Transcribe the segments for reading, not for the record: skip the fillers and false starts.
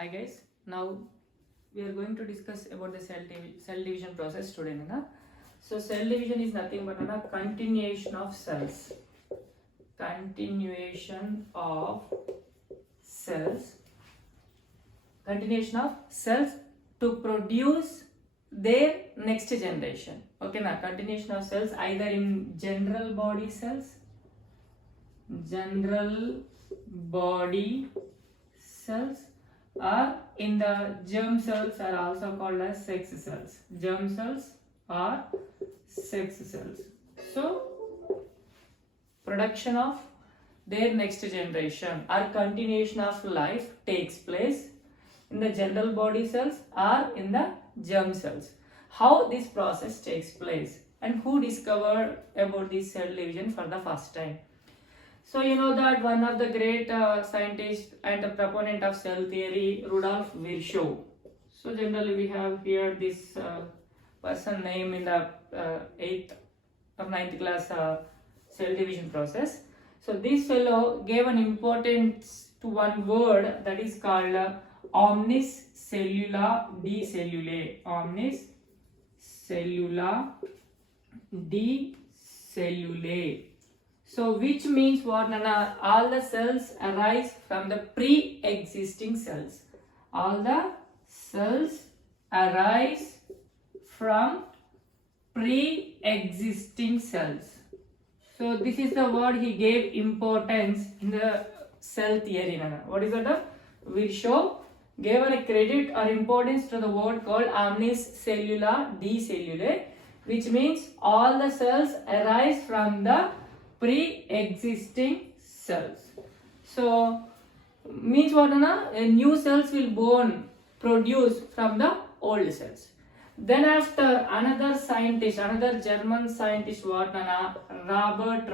Hi guys, now we are going to discuss about the cell division process today. Na? So cell division is nothing but a continuation of cells. Continuation of cells. Continuation of cells to produce their next generation. Okay, now continuation of cells either in general body cells, or in the germ cells are also called as sex cells. Germ cells or sex cells. So production of their next generation or continuation of life takes place in the general body cells or in the germ cells. How this process takes place and who discovered about this cell division for the first time? So you know that one of the great scientists and the proponent of cell theory, Rudolf Virchow. So generally we have here this person name in the 8th or 9th class cell division process. So this fellow gave an importance to one word that is called omnis cellula decellulae. Omnis cellula decellulae. So which means what, Nana? All the cells arise from the pre-existing cells. All the cells arise from pre-existing cells. So this is the word he gave importance in the cell theory. Nana. What is that? Virchow gave a credit or importance to the word called omnis cellula decellulae, which means all the cells arise from the pre-existing cells. So means what, Anna? New cells will born produced from the old cells. Then after another scientist, another German scientist, what, Anna? Robert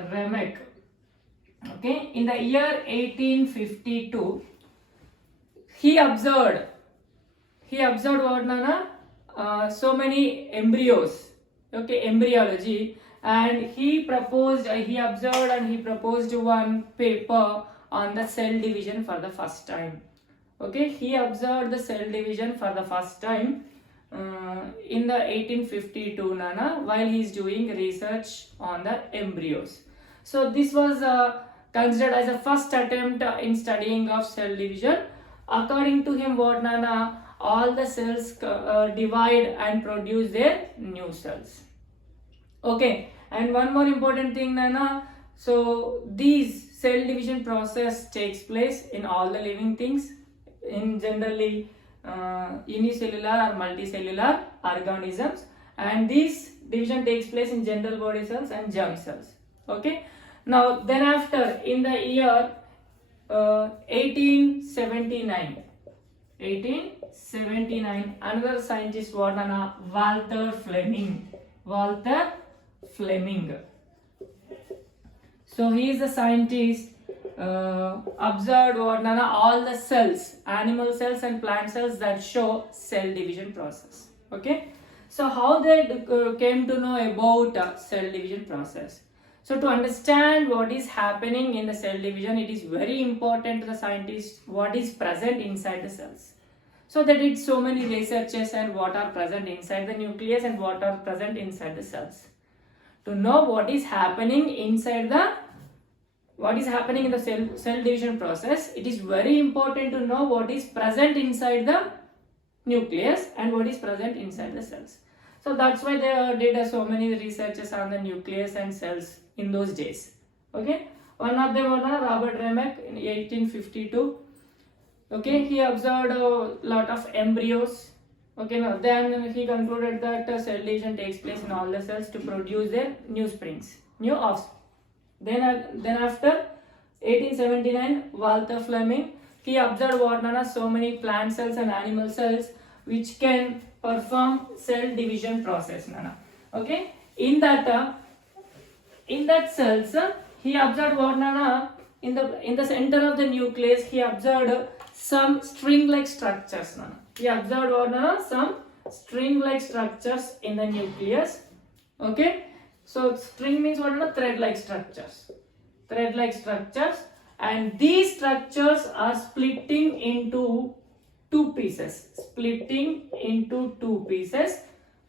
Remek. Okay, in the year 1852, he observed what, Nana? So many embryos. Okay, embryology, and he observed and he proposed one paper on the cell division for the first time. Okay, he observed the cell division for the first time in the 1852, Nana, while he is doing research on the embryos. So this was considered as a first attempt in studying of cell division. According to him, what, Nana? All the cells divide and produce their new cells. Okay, and one more important thing, Nana. So these cell division process takes place in all the living things, in generally unicellular or multicellular organisms, and this division takes place in general body cells and germ cells. Okay, now then after in the year 1879, another scientist, what, Nana? Walter Fleming. So he is a scientist, observed what, Nana? All the cells, animal cells and plant cells that show cell division process. Okay, so how they came to know about cell division process? So to understand what is happening in the cell division, it is very important to the scientists what is present inside the cells. So they did so many researches and what are present inside the nucleus and what are present inside the cells. To know what is happening in the cell division process, it is very important to know what is present inside the nucleus and what is present inside the cells. So that's why they did so many researches on the nucleus and cells in those days. Okay, one of them was Robert Remek in 1852. Okay, he observed a lot of embryos. Okay, now then he concluded that cell division takes place in all the cells to produce their new offspring. Then after 1879, Walter Fleming, he observed what, Nana? So many plant cells and animal cells which can perform cell division process, Nana. Okay, in that cells, he observed what, Nana? In the center of the nucleus, he observed some string-like structures, Nana. He observed what, Nana? Some string-like structures in the nucleus. Okay, so string means what, Nana? Thread-like structures. and these structures are splitting into two pieces.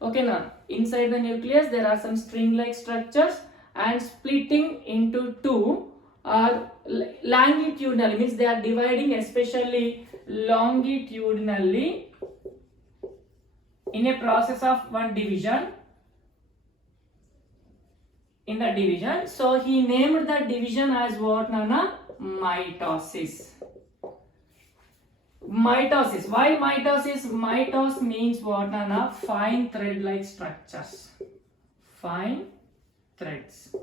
Okay, now inside the nucleus there are some string-like structures, and splitting into two are longitudinally, means they are dividing especially longitudinally in a process of one division. In the division, so he named the division as what, Nana? Mitosis. Mitosis. Why mitosis? Mitos means what, Nana? Fine thread-like structures. Fine threads.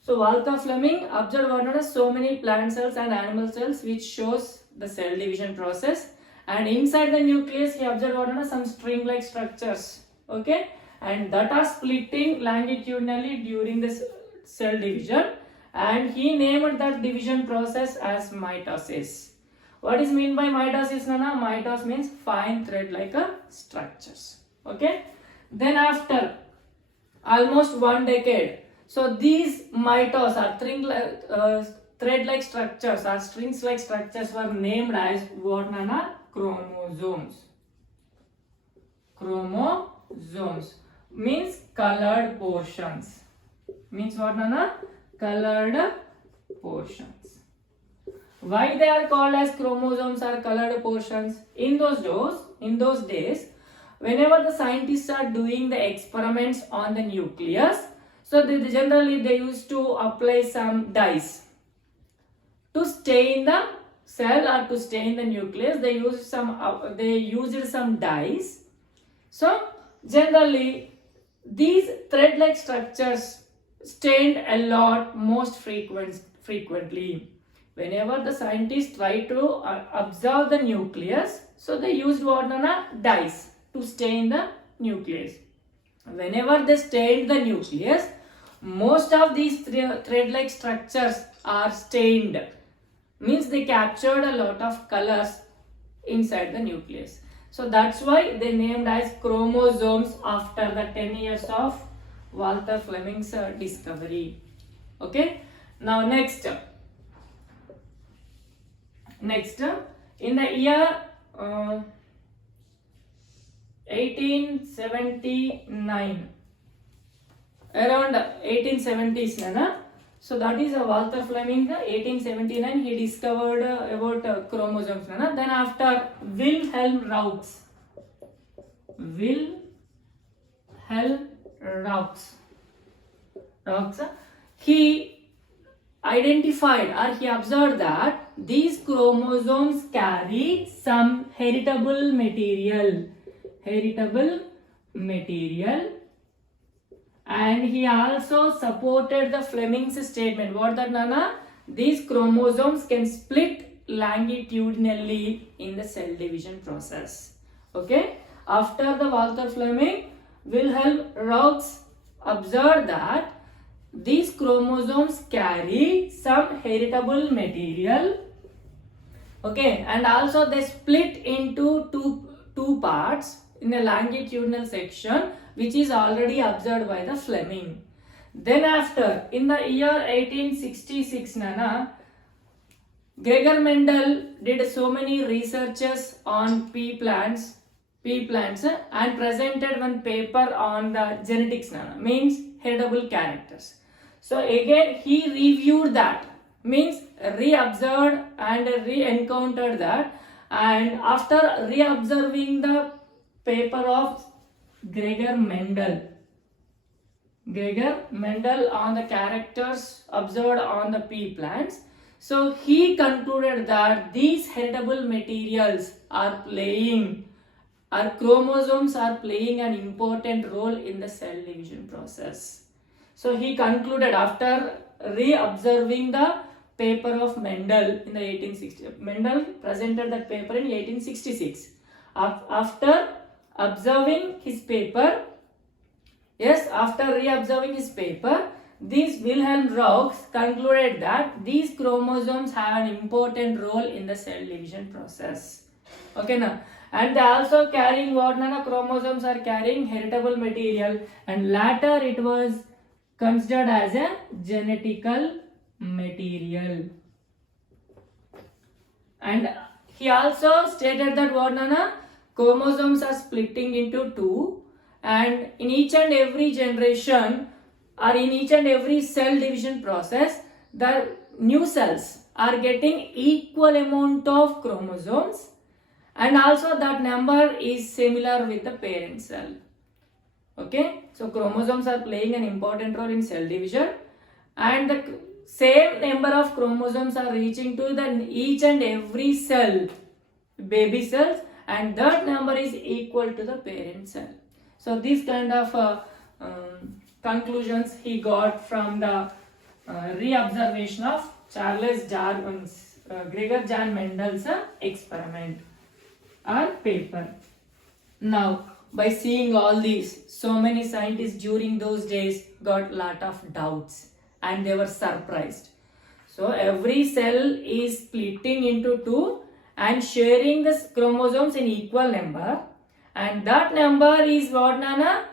So Walter Fleming observed what, Nana? So many plant cells and animal cells, which shows the cell division process. And inside the nucleus, he observed what, Nana? Some string-like structures. Okay, and that are splitting longitudinally during this cell division. And he named that division process as mitosis. What is meant by mitosis, Nana? Mitos means fine thread-like structures. Okay. Then after almost 1 decade, so these mitos are thread-like structures or strings-like structures were named as what, Nana? Chromosomes. Chromosomes means colored portions. Means what, Nana? Colored portions. Why they are called as chromosomes or colored portions? In those days, whenever the scientists are doing the experiments on the nucleus, so generally they used to apply some dyes to stay in the cell or to stay in the nucleus. They used some dyes. So generally these thread-like structures stained a lot most frequently. Whenever the scientists try to observe the nucleus, so they used what, Nana? Dyes to stain the nucleus. Whenever they stained the nucleus, most of these thread-like structures are stained. Means they captured a lot of colors inside the nucleus. So that's why they named as chromosomes after the 10 years of Walter Fleming's discovery. Okay. Now next, in the year 1879, around 1870s, Nana. So that is Walter Fleming, 1879, he discovered about chromosomes, Nana. Then after Wilhelm Raux, he identified or he observed that these chromosomes carry some heritable material, and he also supported the Fleming's statement. What that, Nana? These chromosomes can split longitudinally in the cell division process. Okay. After the Walter Fleming, Wilhelm Raux observed that these chromosomes carry some heritable material. Okay, and also they split into two parts in a longitudinal section, which is already observed by the Fleming. Then after, in the year 1866, Nana, Gregor Mendel did so many researches on pea plants and presented one paper on the genetics, Nana, means heritable characters. So again he reviewed that, means re-observed and re-encountered that, and after re-observing the paper of Gregor Mendel on the characters observed on the pea plants, so he concluded that these heritable materials are playing, our chromosomes are playing an important role in the cell division process. So he concluded after re-observing the paper of Mendel in the 1860s. Mendel presented that paper in 1866. After observing his paper, after re-observing his paper, this Wilhelm Raux concluded that these chromosomes have an important role in the cell division process. Okay, now, and they also carrying what, Nana? Chromosomes are carrying heritable material, and later it was considered as a genetical material. And he also stated that what Nana, chromosomes are splitting into two, and in each and every generation or in each and every cell division process, the new cells are getting equal amount of chromosomes, and also that number is similar with the parent cell. Okay, so chromosomes are playing an important role in cell division, and the same number of chromosomes are reaching to the each and every cell, baby cells, and that number is equal to the parent cell. So these kind of conclusions he got from the re-observation of Charles Darwin's Gregor John Mendel's experiment or paper. Now, by seeing all these, so many scientists during those days got lot of doubts and they were surprised. So every cell is splitting into two and sharing the chromosomes in equal number, and that number is what, Nana?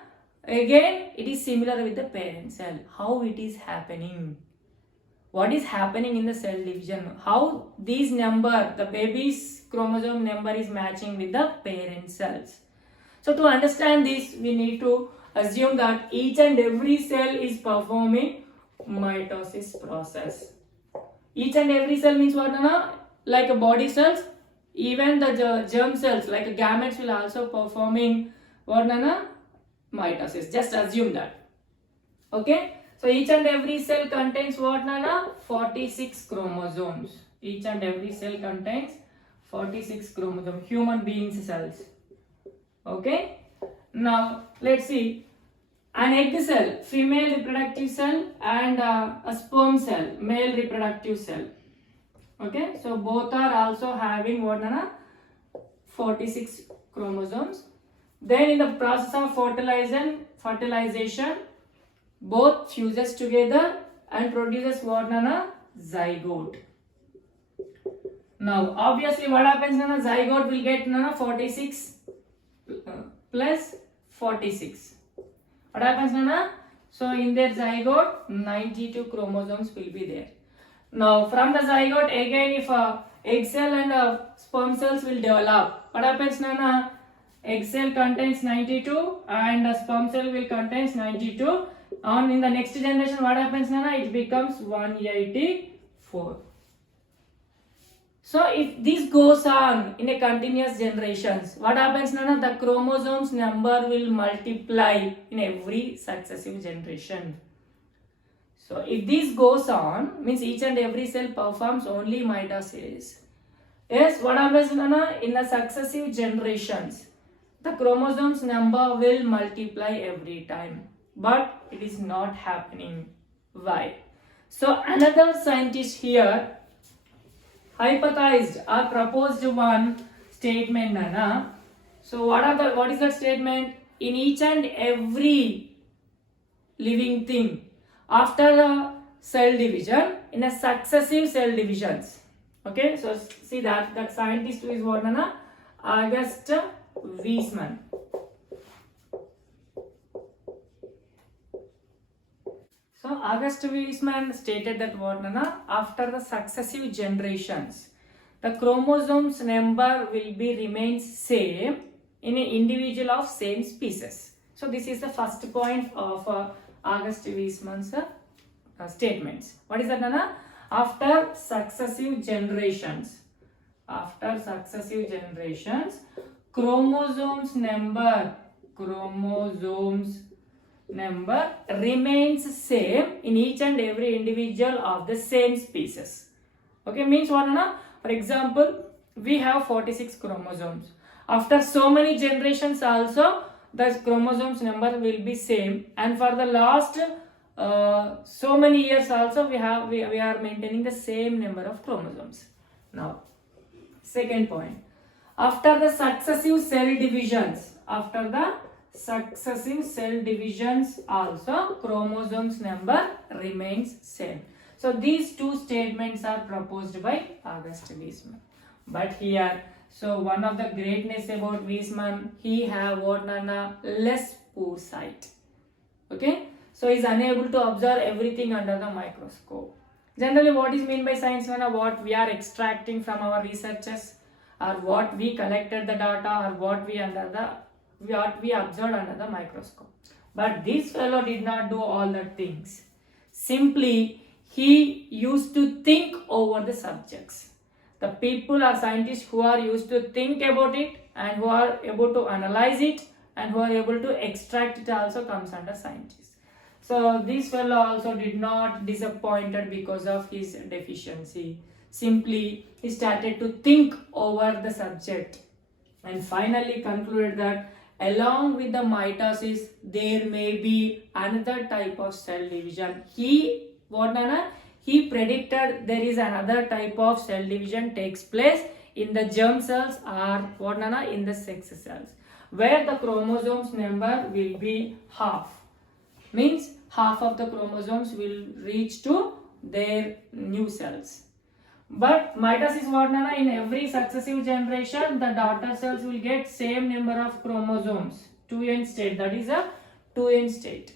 Again, it is similar with the parent cell. How it is happening? What is happening in the cell division? How these number, the baby's chromosome number is matching with the parent cells. So to understand this, we need to assume that each and every cell is performing mitosis process. Each and every cell means what, Nana? Like a body cells, even the germ cells like gametes will also performing what, Nana? Mitosis. Just assume that. Okay. So each and every cell contains what, Nana? 46 chromosomes. Each and every cell contains 46 chromosomes. Human beings cells. Okay. Now let's see. An egg cell, female reproductive cell, and a sperm cell, male reproductive cell. Okay. So both are also having what, Nana? 46 chromosomes. Then in the process of fertilization, both fuses together and produces what, Nana? Zygote. Now obviously what happens, Nana? Zygote will get, Nana, 46 plus 46. What happens, Nana? So in their zygote 92 chromosomes will be there. Now from the zygote again, if egg cell and sperm cells will develop, what happens, Nana? Egg cell contains 92 and sperm cell will contains 92. On in the next generation, what happens, Nana? It becomes 184. So if this goes on in a continuous generations, what happens, Nana? The chromosomes number will multiply in every successive generation. So if this goes on, means each and every cell performs only mitosis. Yes, what happens, Nana? In the successive generations, the chromosomes number will multiply every time. But it is not happening. Why? So another scientist here hypothesized or proposed one statement, Nana. So what is that statement? In each and every living thing, after the cell division, in a successive cell divisions. Okay, so see that scientist who is what, Nana? August Weismann. So August Weismann stated that what, Nana? After the successive generations, the chromosomes number will be remains same in an individual of same species. So this is the first point of August Weismann's statements. What is that, Nana? After successive generations, chromosomes number remains same in each and every individual of the same species. Okay, means what, Nana? For example, we have 46 chromosomes. After so many generations also, the chromosomes number will be same, and for the last so many years also we are maintaining the same number of chromosomes. Now, second point. After the successive cell divisions also, chromosomes number remains same. So these two statements are proposed by August Weismann. But here, so one of the greatness about Weismann, he have what, Nana? Less poor sight. Okay, so he is unable to observe everything under the microscope. Generally, what is mean by science? What we are extracting from our researches, or what we collected the data, or what we observed under the microscope. But this fellow did not do all the things. Simply, he used to think over the subjects. The people or scientists who are used to think about it and who are able to analyze it and who are able to extract it also comes under scientists. So this fellow also did not disappointed because of his deficiency. Simply, he started to think over the subject and finally concluded that along with the mitosis, there may be another type of cell division. He predicted there is another type of cell division takes place in the germ cells or in the sex cells, where the chromosomes number will be half. Means half of the chromosomes will reach to their new cells. But mitosis in every successive generation, the daughter cells will get same number of chromosomes, 2n state, that is a 2n state.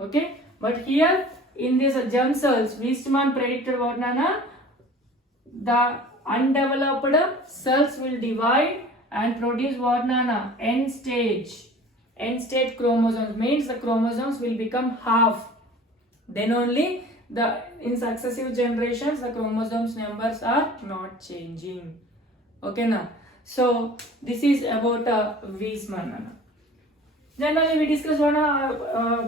Okay, but here in this germ cells, Weismann predicted the undeveloped cells will divide and produce end state chromosomes, means the chromosomes will become half. Then only in successive generations the chromosomes numbers are not changing. Okay now, so this is about Weismann. Generally we discuss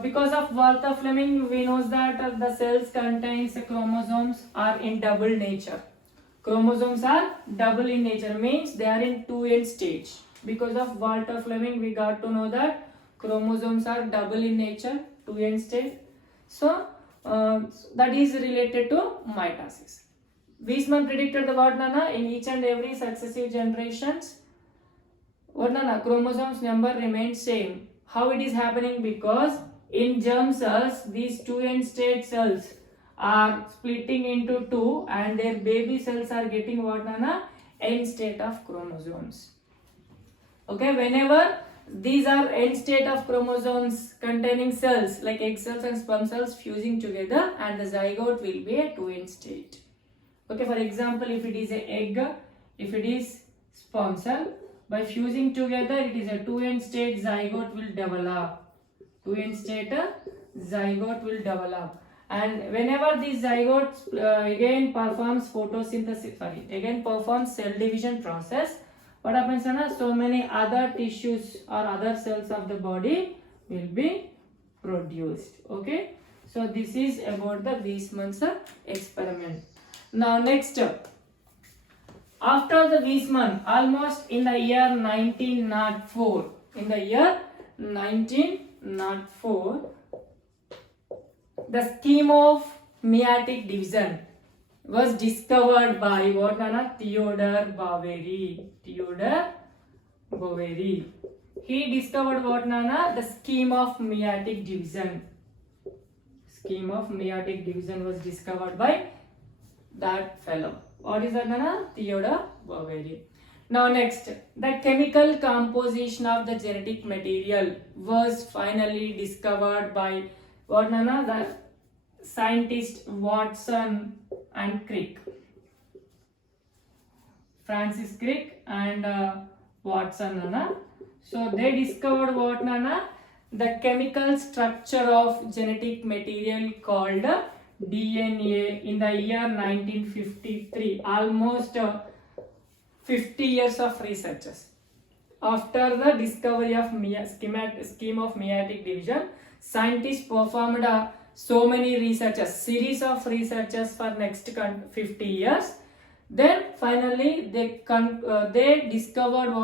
because of Walter Fleming, we know that the cells contains chromosomes are in double nature. Chromosomes are double in nature, means they are in 2n stage. Because of Walter Fleming, we got to know that chromosomes are double in nature, 2n state. So that is related to mitosis. Weismann predicted the in each and every successive generations chromosomes number remains same. How it is happening? Because in germ cells, these 2n state cells are splitting into two and their baby cells are getting end state of chromosomes. Okay, whenever these are end state of chromosomes containing cells like egg cells and sperm cells fusing together, and the zygote will be a 2n state. Okay, for example, if it is an egg, if it is sperm cell, by fusing together it is a 2n state zygote will develop. 2n state zygote will develop. And whenever this zygote again performs cell division process, what happens? So many other tissues or other cells of the body will be produced. Okay, so this is about the Weismann's experiment. Now next, after the Weismann, almost in the year 1904, the scheme of meiotic division was discovered by Theodore Boveri. He discovered the scheme of meiotic division. Scheme of meiotic division was discovered by that fellow. What is that? Theodore Boveri. Now next, the chemical composition of the genetic material was finally discovered by the scientist Watson and Crick. Francis Crick and Watson. So they discovered the chemical structure of genetic material called DNA in the year 1953. Almost 50 years of researches. After the discovery of scheme of meiotic division, scientists performed so many researches, series of researches for next 50 years. Then finally they discovered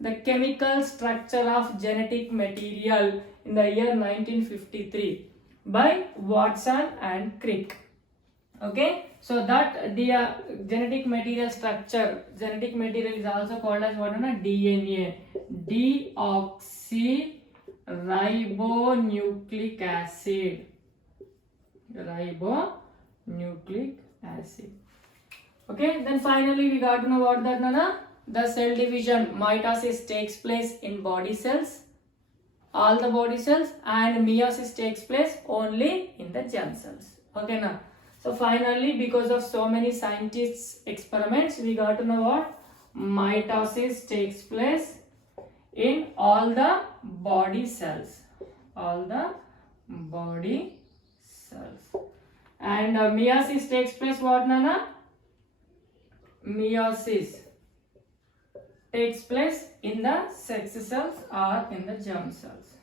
the chemical structure of genetic material in the year 1953 by Watson and Crick. Okay, so that the genetic material structure, genetic material is also called as DNA, deoxyribonucleic acid. Ribonucleic acid. Okay, then finally we got to know what that the cell division mitosis takes place in body cells, all the body cells, and meiosis takes place only in the germ cells. Okay now, So finally, because of so many scientists' experiments, we got to know what? Mitosis takes place in all the body cells. All the body cells. And meiosis takes place what, Nana? Meiosis takes place in the sex cells or in the germ cells.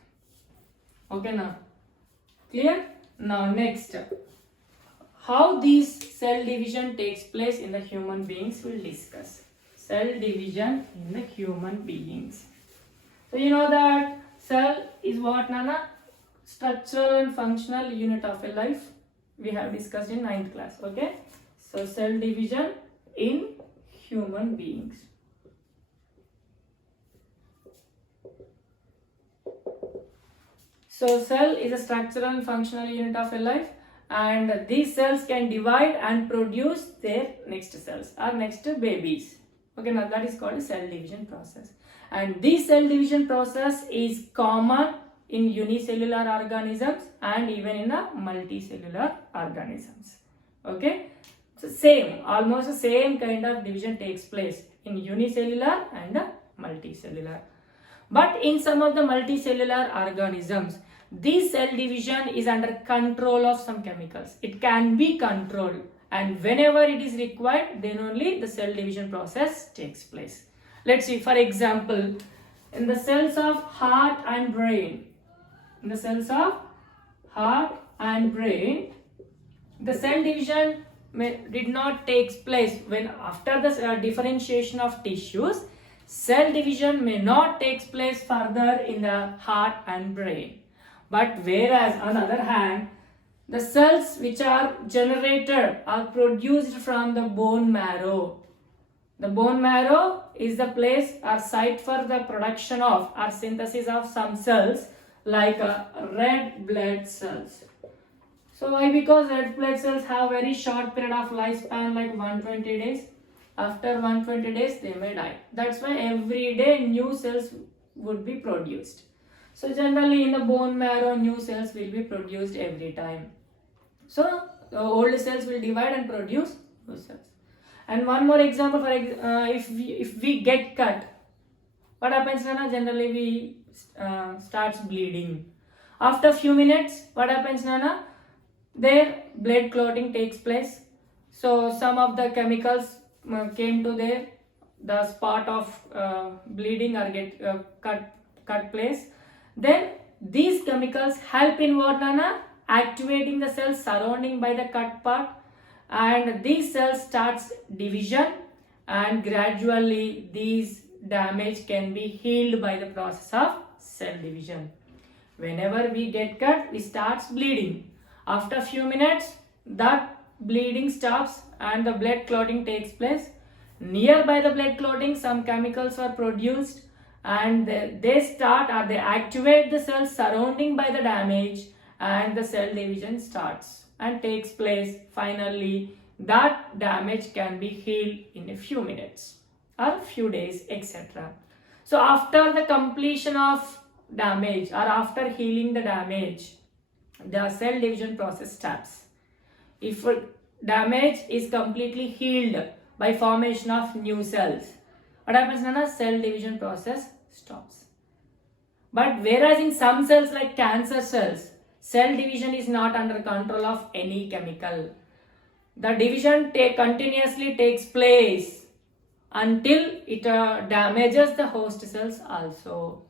Okay, now clear? Now next, how this cell division takes place in the human beings we'll discuss. Cell division in the human beings. So you know that cell is what, Nana? Structural and functional unit of a life. We have discussed in 9th class. Okay. So cell division in human beings. So cell is a structural and functional unit of a life, and these cells can divide and produce their next cells or next babies. Okay, now that is called a cell division process. And this cell division process is common in unicellular organisms and even in the multicellular organisms. Okay, so almost the same kind of division takes place in unicellular and multicellular. But in some of the multicellular organisms, this cell division is under control of some chemicals. It can be controlled, and whenever it is required, then only the cell division process takes place. Let's see, for example, in the cells of heart and brain, the cell division did not take place when after the differentiation of tissues. Cell division may not take place further in the heart and brain. But whereas on the other hand, the cells which are generated are produced from the bone marrow. The bone marrow is the place or site for the production of or synthesis of some cells like red blood cells. So why? Because red blood cells have very short period of lifespan, like 120 days. After 120 days they may die. That's why every day new cells would be produced. So generally in the bone marrow, new cells will be produced every time. So the old cells will divide and produce new cells. And one more example, for if we get cut, what happens, Nana? Generally we starts bleeding. After few minutes, what happens, Nana? Their blood clotting takes place. So some of the chemicals came to the spot of bleeding or get cut place. Then these chemicals help in what, Nana? Activating the cells surrounding by the cut part, and these cells starts division, and gradually these damage can be healed by the process of cell division. Whenever we get cut, we starts bleeding. After few minutes, that bleeding stops and the blood clotting takes place. Nearby the blood clotting, some chemicals are produced, and they activate the cells surrounding by the damage, and the cell division starts and takes place. Finally, that damage can be healed in a few minutes or few days, etc. So after the completion of damage or after healing the damage, the cell division process starts. If damage is completely healed by formation of new cells, what happens, Nana? Cell division process stops. But whereas in some cells like cancer cells, cell division is not under control of any chemical. The division continuously takes place until it damages the host cells also.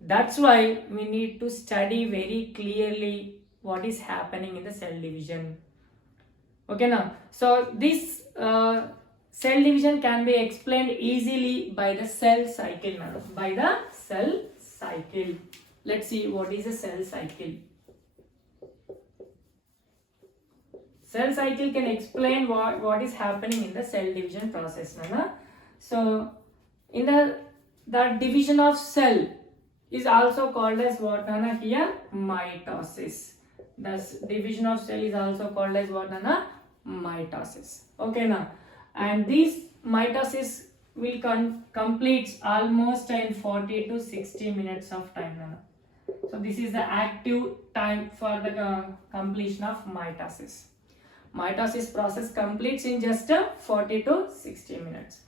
That's why we need to study very clearly what is happening in the cell division. Okay, now, so this cell division can be explained easily by the cell cycle now. By the cell cycle. Let's see what is a cell cycle. Cell cycle can explain what is happening in the cell division process. Nana. So in the division of cell is also called as what, Nana? Here, mitosis. Thus division of cell is also called as what, Nana? Mitosis. Okay, now, and this mitosis will complete almost in 40 to 60 minutes of time, Nana. So this is the active time for the completion of mitosis. mitosis process completes in just 40 to 60 minutes.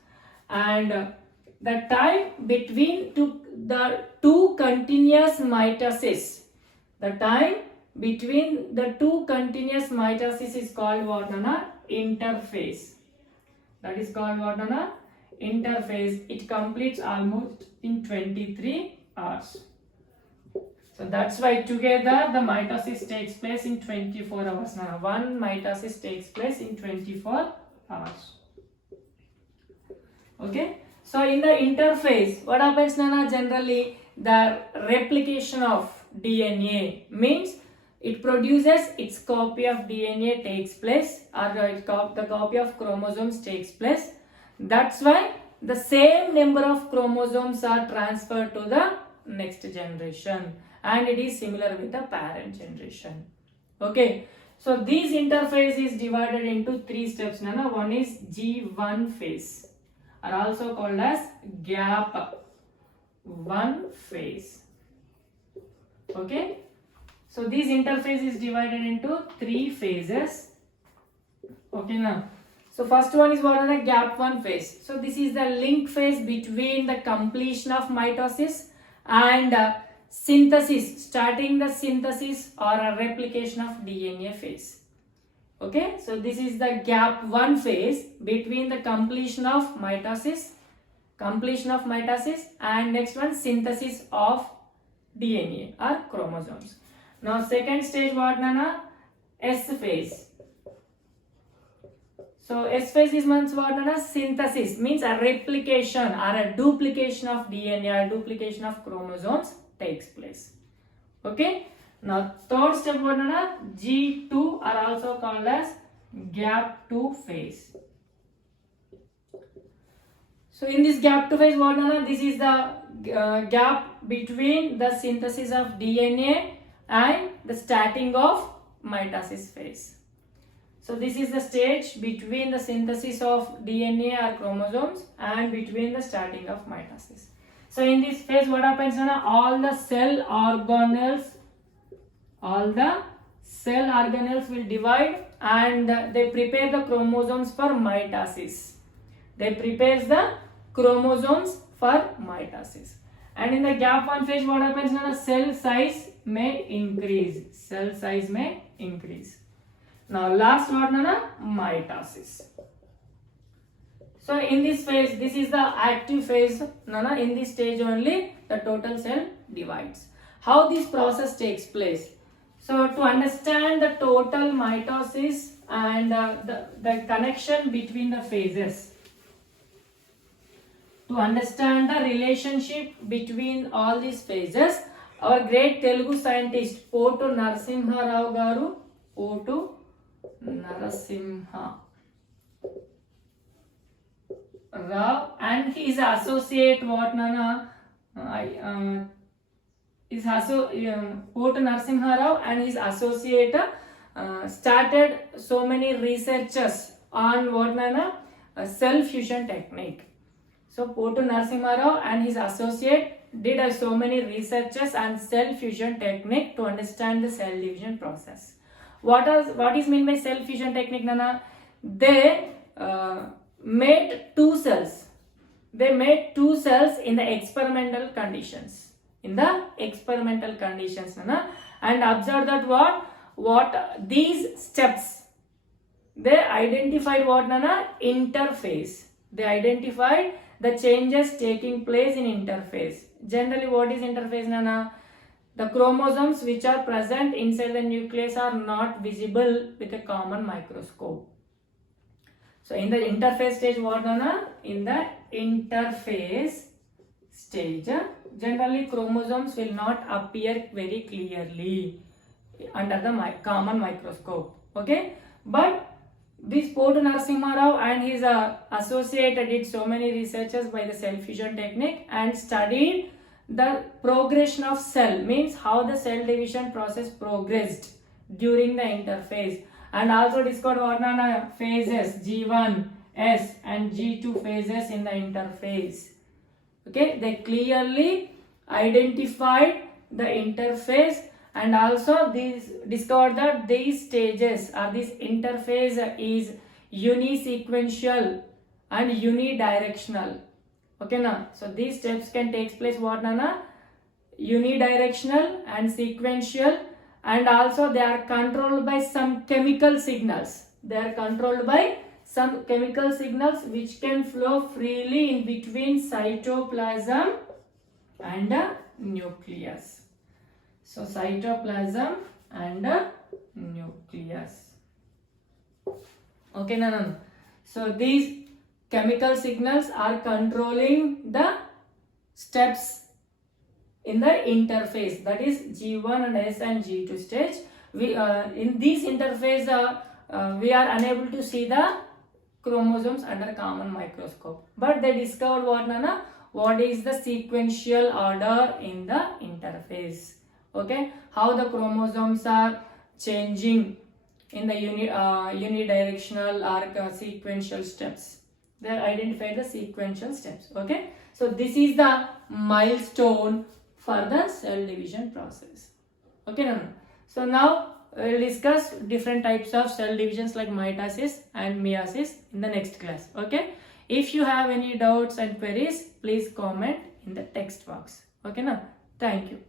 And the time between the two continuous mitosis, the time between the two continuous mitosis is called what, Nana? Interphase. That is called what, Nana? Interphase. It completes almost in 23 hours. So that's why together the mitosis takes place in 24 hours. Now one mitosis takes place in 24 hours. Okay. So in the interphase, what happens, Nana? Generally the replication of DNA means it produces its copy of DNA takes place, or the copy of chromosomes takes place. That's why the same number of chromosomes are transferred to the next generation, and it is similar with the parent generation. Okay, so this interphase is divided into three steps, Nana. One is G1 phase, are also called as gap 1 phase. Okay, so this interphase is divided into three phases. Okay, now, so first one is what on a gap 1 phase. So this is the link phase between the completion of mitosis and synthesis, starting the synthesis or a replication of DNA phase. Okay, so this is the gap 1 phase between the completion of mitosis and next one synthesis of DNA or chromosomes. Now second stage what, Nana? S phase. So S phase is means what, Nana? Synthesis means a replication or a duplication of DNA or duplication of chromosomes takes place. Okay. Now third step what, Nana? G2 are also called as gap 2 phase. So in this gap 2 phase what, Nana? This is the gap between the synthesis of DNA and the starting of mitosis phase. So this is the stage between the synthesis of DNA or chromosomes and between the starting of mitosis. So in this phase what happens, Nana? All the cell organelles will divide and they prepare the chromosomes for mitosis. And in the gap 1 phase what happens, Nana? Cell size may increase. Now last what, Nana? Mitosis. So in this phase, this is the active phase, Nana. In this stage only the total cell divides. How this process takes place? So to understand the total mitosis and the connection between the phases, to understand the relationship between all these phases, our great Telugu scientist Potu Narasimha Rao garu, Potu Narasimha Rao and his associate what, Nana? Potu Narasimha Rao and his associate started so many researches on what, Nana? Cell fusion technique. So Potu Narasimha Rao and his associate did so many researches on cell fusion technique to understand the cell division process. What is meant by cell fusion technique, Nana? They made two cells. They made two cells in the experimental conditions. Nana, and observe that what these steps, they identified what, Nana? Interphase. They identified the changes taking place in interphase. Generally, what is interphase, Nana? The chromosomes which are present inside the nucleus are not visible with a common microscope. So in the interphase stage, what, Nana? In the interphase stage, generally chromosomes will not appear very clearly under the common microscope. Okay, but this Potu Narasimha Rao and his associate did so many researches by the cell fusion technique and studied the progression of cell, means how the cell division process progressed during the interphase, and also discovered what, Nana? Phases G1, S and G2 phases in the interphase. Okay, they clearly identified the interphase and also these discovered that these stages or this interphase is unisequential and unidirectional. Okay na, so these steps can take place what nana, unidirectional and sequential, and also they are controlled by some chemical signals. They are controlled by some chemical signals which can flow freely in between cytoplasm and nucleus. So cytoplasm and nucleus. Okay, no. So these chemical signals are controlling the steps in the interphase, that is G1 and S and G2 stage. We in this interphase we are unable to see the chromosomes under common microscope, but they discovered what nana, what is the sequential order in the interphase. Okay, how the chromosomes are changing in the unidirectional or sequential steps. They identify the sequential steps. Okay, so this is the milestone for the cell division process. Okay, no. So now we will discuss different types of cell divisions like mitosis and meiosis in the next class. Okay, if you have any doubts and queries, please comment in the text box. Okay, now thank you.